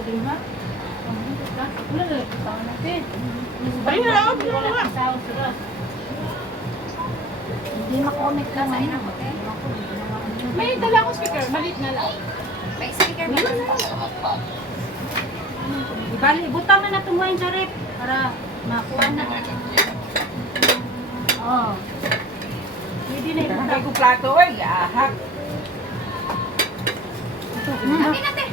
ko din ha. Wala na, kasama natin. Ayun na ako, wala. Hindi makonect ka na. May dala akong speaker, maliit na lang. May speaker ba? Ibali, butang na tumuhin sa rep para makuha na. Oh. Pwede na ibutang. Kaya ko plato, ay, ahak. Ate, ate.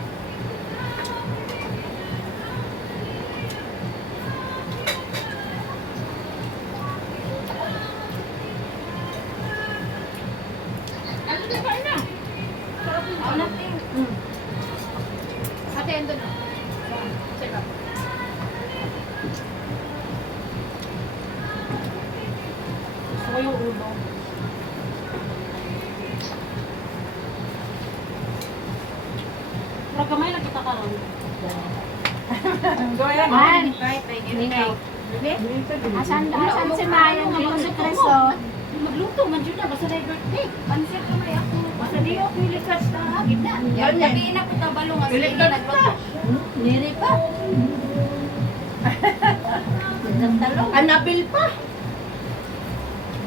Ano na kain na? Ako natin. Ate, ando na. Check up. Gusto ko yung ulo. Pero kamay lang kita karon. Gawin lang. Man, Right, right, ikaw. right. Asan si Maya nga yung si Cristo? Magluto man dyan na, basta na yung birthday. Pansit ko may ako. Basta di ako pilikas na agad na. Yan, gabihin ako tabalo nga sige nagluto. Niri pa. Nagtalong. Anabil pa.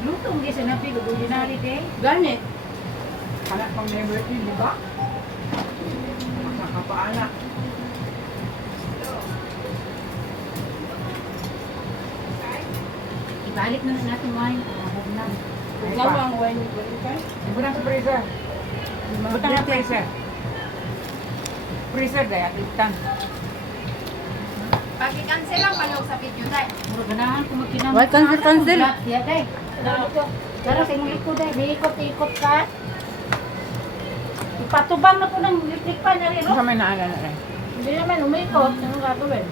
Luto hindi sa napi, ordinary day. Ganit. Anak pang never di ba? Makakapaanak. Ibalik na natin wine. Mahal na. Ikaw ang wine ni Balikan? Butang sa freezer. Butang sa freezer. Freezer dahil atitan. Pag-cancel lang palog sa video tayo. Muro ganahan ko magkinang. Why cancel? Diya day. Pero sa inyo ko day, biikot-ikot ka. Ipatubang na ko ng electric pan na rin. Sa may naalala rin. Hindi naman umikot. Anong gagawin?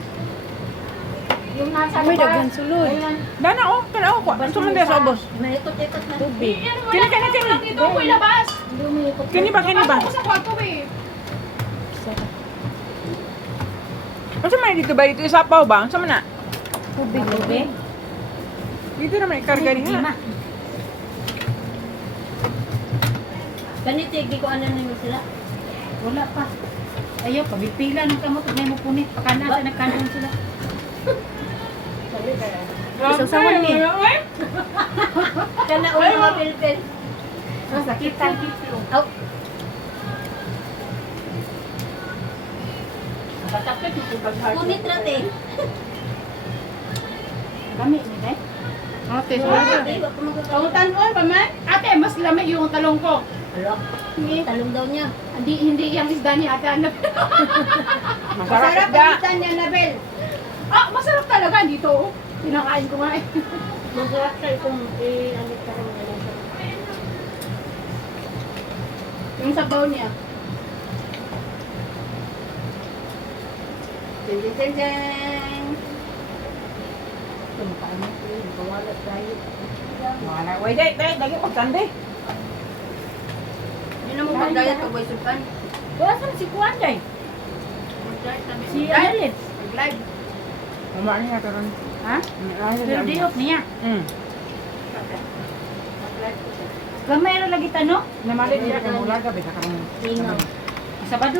Yung nasa May lugar. daghan sulod. Ayun. Dana o, kana o. Sumunod sa obos. Maikot-ikot na. Tubig. Kini, kini. Dito ko ilabas. Hindi umikot. Kini ba, kini ba? Ako sa kwarto eh. Ano man dito ba? Dito isapaw ba? Ano man na? Tubig. Tubig. Dito naman ikarga niya. Lima. Ganito, di ko ano nyo sila. Wala pa. Ayaw, pabipila ng kamot. Huwag na mo punit. Pakana sa nagkanon sila. Isasawan ni. Kana ulo mga pilpil. Sakitan. Aw. Nakatapit mo kung pag-heart. Kunit rate. Kami, ni Day. Ate, Kautan ko pa man. Ate, mas lamig yung talong ko. Alo. Talong daw niya. Hindi yung isda niya ate. Ano? Masarap da. niya, Nabel. Ah, masarap talaga dito. Oh. Pinakain ko nga eh. Masarap siya kung i-anit ka rin ngayon. Yung sabaw niya. Ding. Tumpay mo ko yun. Kawalat tayo. Wala. Wait, dahil pagtandi. Hindi na mo mag-diet pag boy sultan. Wala saan si Kuan Day? Si Annalyn. Mag-live. Kumain niya karon. Ha? Pero di off niya. Gamay ra lagi tanong. Namalit niya kay mula gabi sa karon. Tingaw. Sabado